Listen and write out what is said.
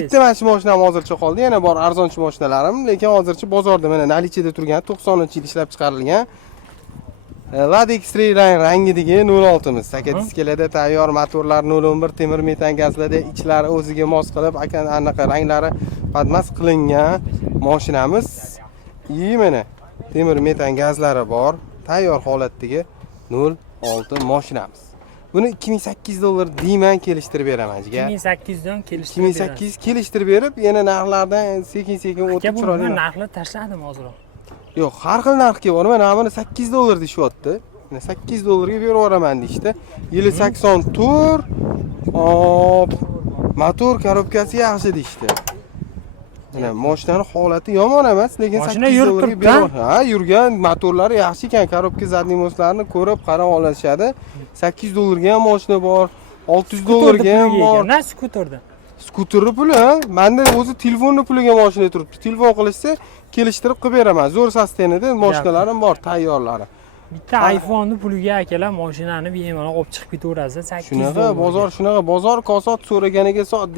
Bitta mana shu mashinam hozircha qoldi. Yana bor arzonchi mashinalarim, lekin hozircha bozorda mana nalichida turgan 90-yil ishlab chiqarilgan Lada X-Ray rangidagi 06 miz. Aka diskelada tayyor motorlar 011 temir metan gazlarda ichlari o'ziga mos qilib, anaqa ranglari padmas qilingan mashinamiz. Mana temir metan gazlari bor, tayyor holatdagi 06 mashinamiz. Buni 2800 dollar deyman, kelishtirib beraman jiga. 2800 dan kelishtirib beraman. 2800 kelishtirib berib, yana narxlardan sekin-sekin o'tib chiroyli. Men narxni tashladim hozir. Yo'q, har xil narxga bor. Mana buni 800 dollar deyapti. 800 dollarga berib yuboraman deydi. Yili 80 tur. Hop. Motor korobkasi yaxshi deydi. Mana mashinaning holati yomon emas, lekin 800 dollarga berib. Ha, yurgan motorlari yaxshi ekan. Korobka zadniy mostlarini ko'rib qarab olishadi. 800 dollarga ham mashina bor. 600 dollarga ham bor. Na skuterda. Skuterni puli, menda o'zi telefonni puliga mashina turibdi. Telefon qilishsa, kelishtirib qilib beraman. Zo'r sostenida mashinalarim bor, tayyorlari. Bitta iPhone'ni puliga akalar mashinani bemalol olib chiqib ketaverasiz. 800 Shunaqa bozor, kosot so'raganiga soat